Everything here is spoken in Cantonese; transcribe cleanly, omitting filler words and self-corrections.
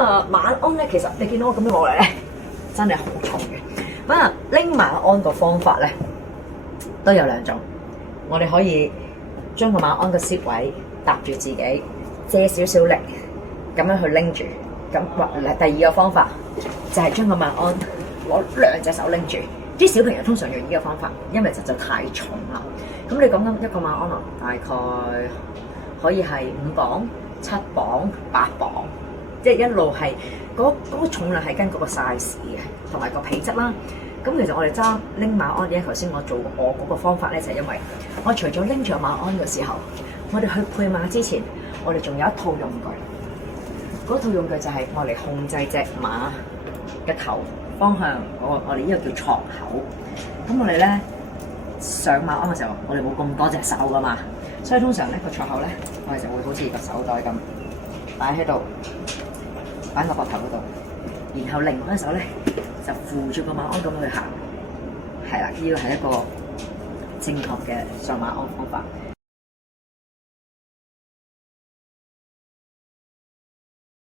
啊，馬鞍咧，其實你見到我咁樣落嚟咧，真係好重嘅。咁啊，拎馬鞍個方法咧都有兩種，我哋可以將個馬鞍嘅攝位搭住自己，借少少力咁樣去拎住。咁或第二個方法就係將個馬鞍攞兩隻手拎住。啲小朋友通常用呢個方法，因為實在太重啦。咁你講緊一個馬鞍啊，大概可以係5磅、7磅、8磅，即係一路係嗰個重量係跟嗰個 size 嘅，同埋個皮質啦。咁其實我哋揸拎馬鞍嘅，頭先我做我嗰個方法咧，就係因為我除咗拎住馬鞍嘅時候，我哋去配馬之前，我哋仲有一套用具。嗰套用具就係我嚟控制隻馬嘅頭方向，我哋呢個叫戳口。咁我哋咧上馬鞍嘅時候，我哋冇咁多隻手噶嘛，所以通常咧個戳口咧，我哋就會好似個手袋咁擺喺度，擺個膊頭嗰度，然後另外一手咧就扶住個馬鞍咁去行。係啦，呢個係一個正確嘅上馬鞍方法。